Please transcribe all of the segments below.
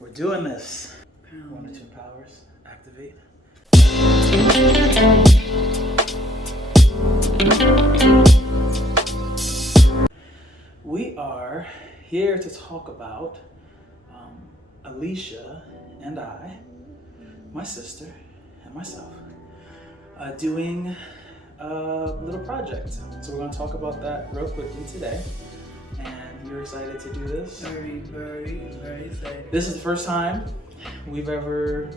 We're doing this. 1 or 2 powers. Activate. We are here to talk about Alicia and I, my sister and myself, doing a little project. So we're going to talk about that real quickly today. And you're excited to do this? Very, very, very excited. This is the first time we've ever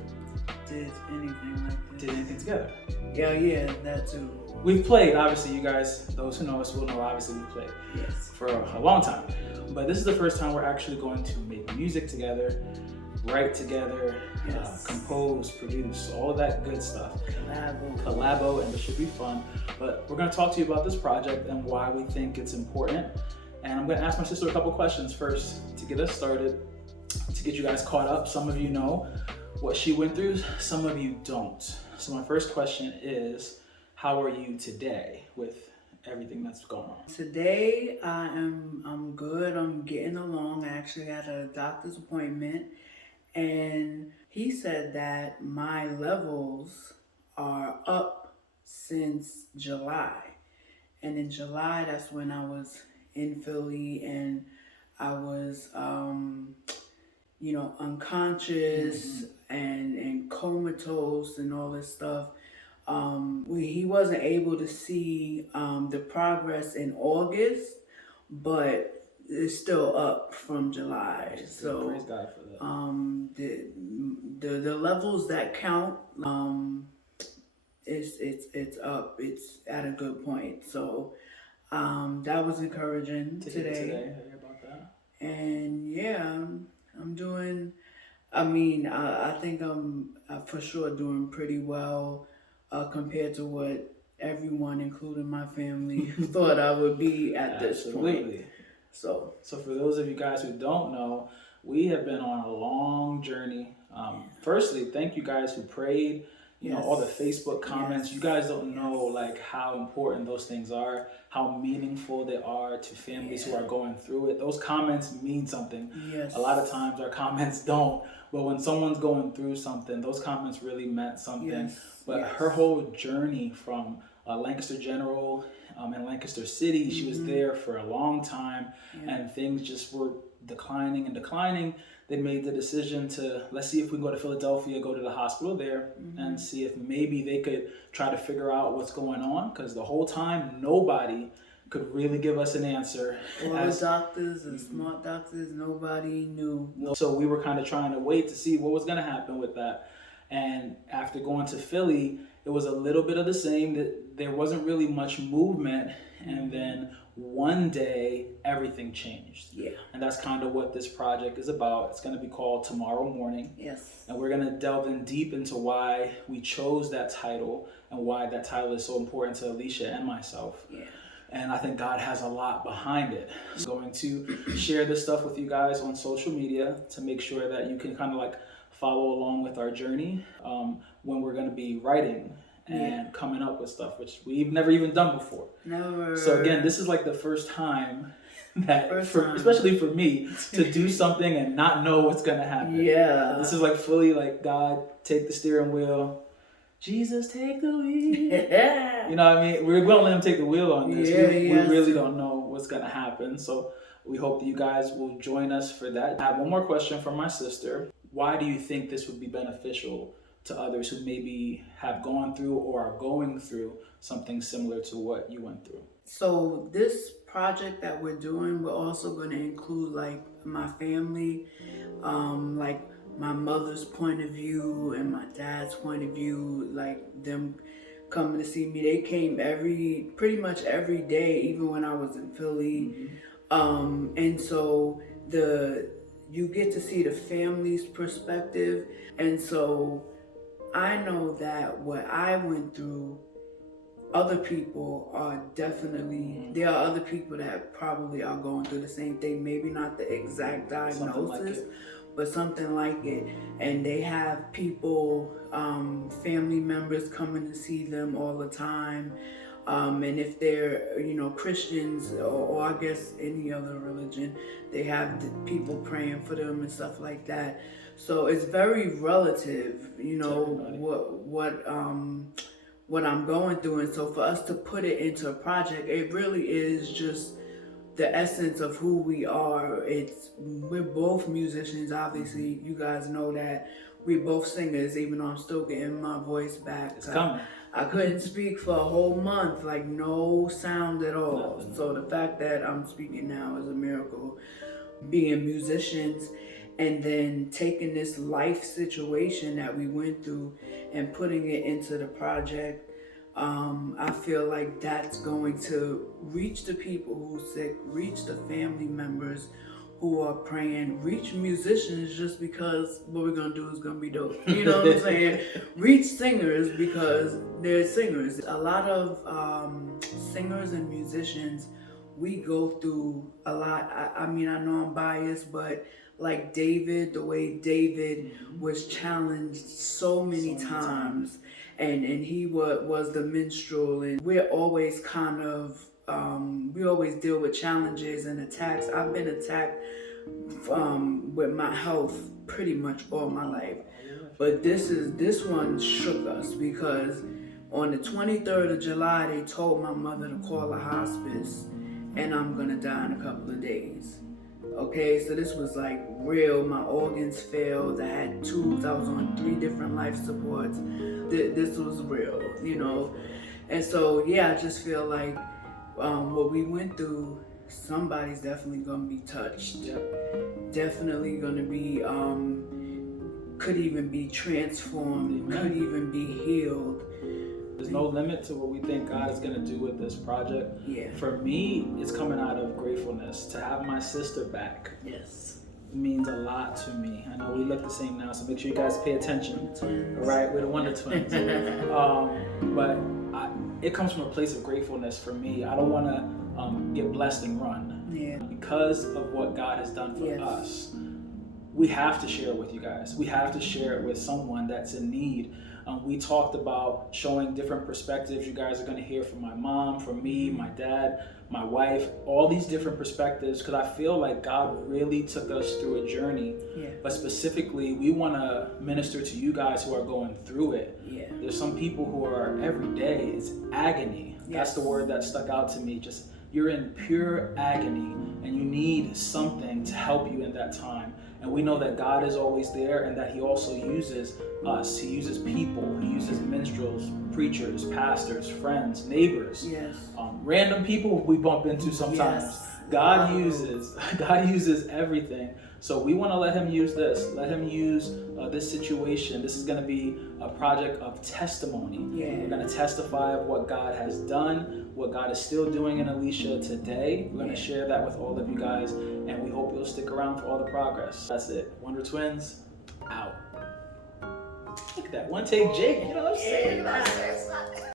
Did anything like this. did anything together. Yeah, that too. We've played, obviously, you guys, those who know us will know, obviously we played Yes. for a long time. But this is the first time we're actually going to make music together, write together, Yes. compose, produce, all of that good stuff. Collabo. And it should be fun. But we're going to talk to you about this project and why we think it's important. And I'm going to ask my sister a couple questions first to get us started, to get you guys caught up. Some of you know what she went through, some of you don't. So my first question is, how are you today with everything that's going on? Today I'm good. I'm getting along. I actually had a doctor's appointment and he said that my levels are up since July. And in July, that's when I was in Philly and I was unconscious and comatose and all this stuff. He wasn't able to see the progress in August, but it's still up from July. So praise God for that. the levels that count, it's up. It's at a good point. So that was encouraging today. I hear about that. And yeah, I'm doing. I think I'm for sure doing pretty well compared to what everyone, including my family, thought I would be at this point. So for those of you guys who don't know, we have been on a long journey. Firstly, thank you guys who prayed. You know, all the Facebook comments. You guys don't know like how important those things are, how meaningful they are to families who are going through it. Those comments mean something. Yes. A lot of times our comments don't, but when someone's going through something, those comments really meant something. Yes. But her whole journey from Lancaster General in Lancaster City, she was there for a long time, and things just were declining. They made the decision to, let's see if we can go to Philadelphia, go to the hospital there, and see if maybe they could try to figure out what's going on, because the whole time nobody could really give us an answer. All the doctors and smart doctors, nobody knew. So we were kind of trying to wait to see what was going to happen with that. And after going to Philly, it was a little bit of the same, that there wasn't really much movement. And then one day, everything changed. Yeah. And that's kind of what this project is about. It's going to be called Tomorrow Morning. Yes. And we're going to delve in deep into why we chose that title and why that title is so important to Alicia and myself. Yeah. And I think God has a lot behind it. I'm going to share this stuff with you guys on social media to make sure that you can kind of like follow along with our journey when we're going to be writing and coming up with stuff, which we've never even done before. Never. So again, this is like the first time that, especially for me, to do something and not know what's going to happen. Yeah. This is like fully like, God, take the steering wheel. Jesus, take the wheel. You know what I mean? We're going to let him take the wheel on this. We really don't know what's going to happen. So we hope that you guys will join us for that. I have one more question from my sister. Why do you think this would be beneficial to others who maybe have gone through or are going through something similar to what you went through? So this project that we're doing, we're also going to include like my family, like my mother's point of view and my dad's point of view, like them coming to see me. They came pretty much every day, even when I was in Philly. And so you get to see the family's perspective. And so I know that what I went through, other people are definitely, there are other people that probably are going through the same thing, maybe not the exact diagnosis, but something like it. And they have people, family members coming to see them all the time. And if they're, Christians or I guess any other religion, they have the people praying for them and stuff like that. So it's very relative, you know, what I'm going through. And so for us to put it into a project, it really is just the essence of who we are. We're both musicians, obviously. You guys know that. We're both singers, even though I'm still getting my voice back. It's coming. I couldn't speak for a whole month, like no sound at all. Nothing. So the fact that I'm speaking now is a miracle. Being musicians and then taking this life situation that we went through and putting it into the project, I feel like that's going to reach the people who are sick, reach the family members who are praying, reach musicians just because what we're gonna do is gonna be dope. You know what I'm saying? Reach singers because they're singers. A lot of singers and musicians, we go through a lot. I mean, I know I'm biased, but like David, the way David was challenged so many times. And he was the minstrel, and we're always kind of, we always deal with challenges and attacks. I've been attacked with my health pretty much all my life. But this one shook us because on the 23rd of July, they told my mother to call a hospice and I'm gonna die in a couple of days. Okay, so this was like real. My organs failed. I had tubes. I was on 3 different life supports. This was real, you know. And so, yeah, I just feel like what we went through, somebody's definitely gonna be touched. Yep. Definitely gonna be, could even be transformed, could even be healed. There's no limit to what we think God is going to do with this project. Yeah. For me, it's coming out of gratefulness. To have my sister back, Yes, means a lot to me. I know we look the same now, so make sure you guys pay attention. twins. All right, we're the Wonder Twins. But it comes from a place of gratefulness for me. I don't want to get blessed and run. Yeah. Because of what God has done for us, we have to share it with you guys. We have to share it with someone that's in need. We talked about showing different perspectives. You guys are going to hear from my mom, from me, my dad, my wife, all these different perspectives, because I feel like God really took us through a journey. Yeah. But specifically, we want to minister to you guys who are going through it. Yeah. There's some people who are every day, it's agony. Yes. That's the word that stuck out to me. Just you're in pure agony and you need something to help you in that time. And we know that God is always there and that He also uses us. He uses people. He uses minstrels, preachers, pastors, friends, neighbors, random people we bump into sometimes. Yes. God uses everything. So we want to let Him use this. Let Him use this situation. This is going to be a project of testimony. Yeah. We're going to testify of what God has done, what God is still doing in Alicia today. We're going to share that with all of you guys, and we hope you'll stick around for all the progress. That's it. Wonder Twins, out. Look at that. One take Jake. You know what I'm saying?